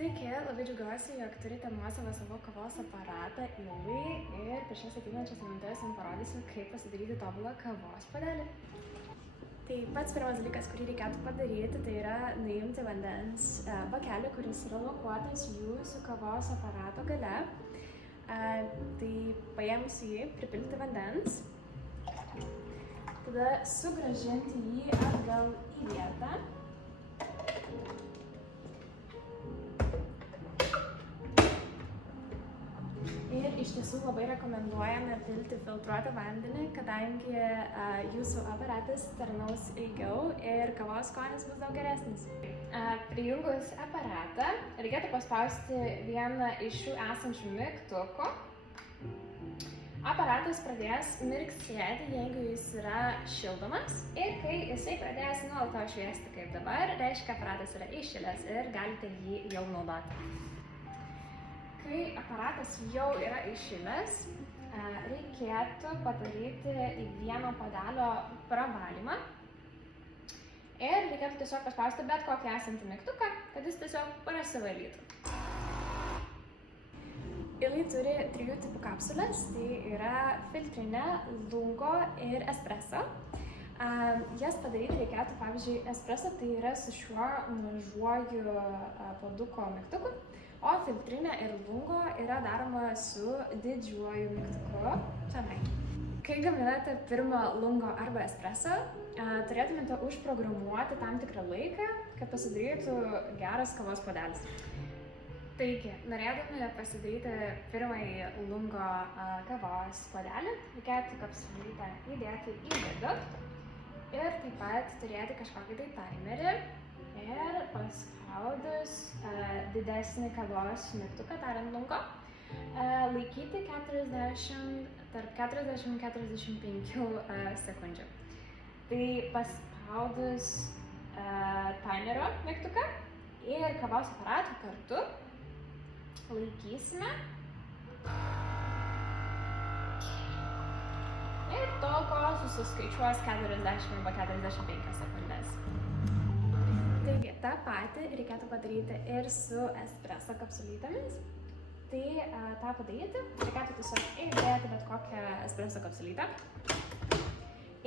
Sveiki, labai džiaugiuosi, jog turite nuosavą savo kavos aparatą Ilgai ir per šias ateinančias minutės jums parodysiu, kaip pasidaryti tobulą kavos puodelį. Tai pats pirmas dalykas, kurį reikėtų padaryti, tai yra nuimti vandens bakelį, kuris yra lokuotas jūsų kavos aparato gale. Tai paėmus jį, pripilti vandens, tada sugrąžinti jį atgal į vietą. Ir iš tiesų labai rekomenduojame pilti filtruotą vandenį, kadangi jūsų aparatas tarnaus ilgiau ir kavos skonis bus daug geresnis. Prijungus aparatą reikėtų paspausti vieną iš šių esančių mygtukų. Aparatas pradės mirksėti, jeigu jis yra šildomas, ir kai jisai pradės nuolatos šviesti kaip dabar, reiškia, aparatas yra įšilęs ir galite jį jau naudoti. Kai aparatas jau yra įšilęs, reikėtų padaryti į vieno puodelio pravalymą ir reikėtų tiesiog paspausti bet kokį esantį mygtuką, kad jis tiesiog prasivalytų. Ilgai turi 3 tipų kapsulės, tai yra filtrinė, lungo ir espresso. Jas padaryti reikėtų, pavyzdžiui, espresso tai yra su šiuo mažuoju puoduko mygtuku, o filtrinė ir lungo yra daroma su didžiuoju mygtuku. Kai gaminate pirmą lungo arba espresso, turėtumėte užprogramuoti tam tikrą laiką, kad pasidarytų geras kavos puodelis. Taigi, norėdami pasidaryti pirmąjį lungo kavos puodelį, reikėtų kapsulytę įdėti į vidų ir taip pat turėti kažkokį tai timerį ir paspaudus didesnį kavos mygtuką, tariant lungo, laikyti tarp 40–45 sekundžių. Tai paspaudus timerio mygtuką ir kavos aparatą kartu laikysime ir tol, kol susiskaičiuos 40 arba 45 sekundės. Taigi, tą patį reikėtų padaryti ir su espresso kapsulytėmis. Tai tą padaryti, reikėtų tiesiog įdėti bet kokią espresso kapsulytę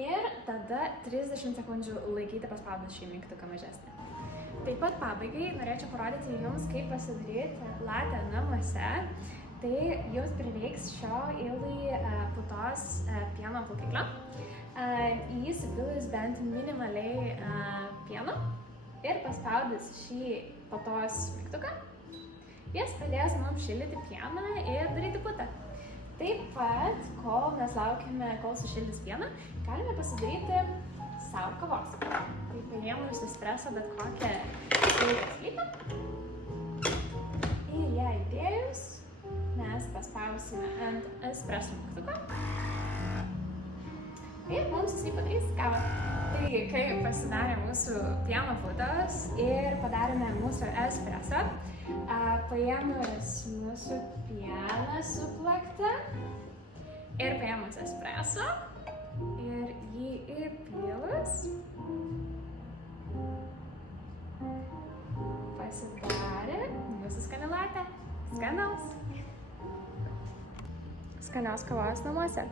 ir tada 30 sekundžių laikyti paspaudus šį mygtuką mažesnį. Taip pat pabaigai norėčiau parodyti jums, kaip pasidaryti latę namuose. Tai jums prireiks šio Ilgai putos pieno plaukiklio. Į jį supilus bent minimaliai pieno ir paspaudus šį putos mygtuką, jis pradės mums šildyti pieną ir daryti putą. Taip pat, kol mes laukiame, kol sušildys pieną, galime pasidaryti savo kavos. Tai paėmus espresso bet kokią kapsulytę ir ją įdėjus, mes paspausime ant espresso mygtuko ir mums jisai padarys kavą. Taigi, kai pasidarė mūsų pieno putos ir padarėme mūsų espresso, paėmus mūsų pieną suplaktą ir paėmus espresso ir jį įpylus, pasidarė mūsų skani latė. Skanaus kavos namuose.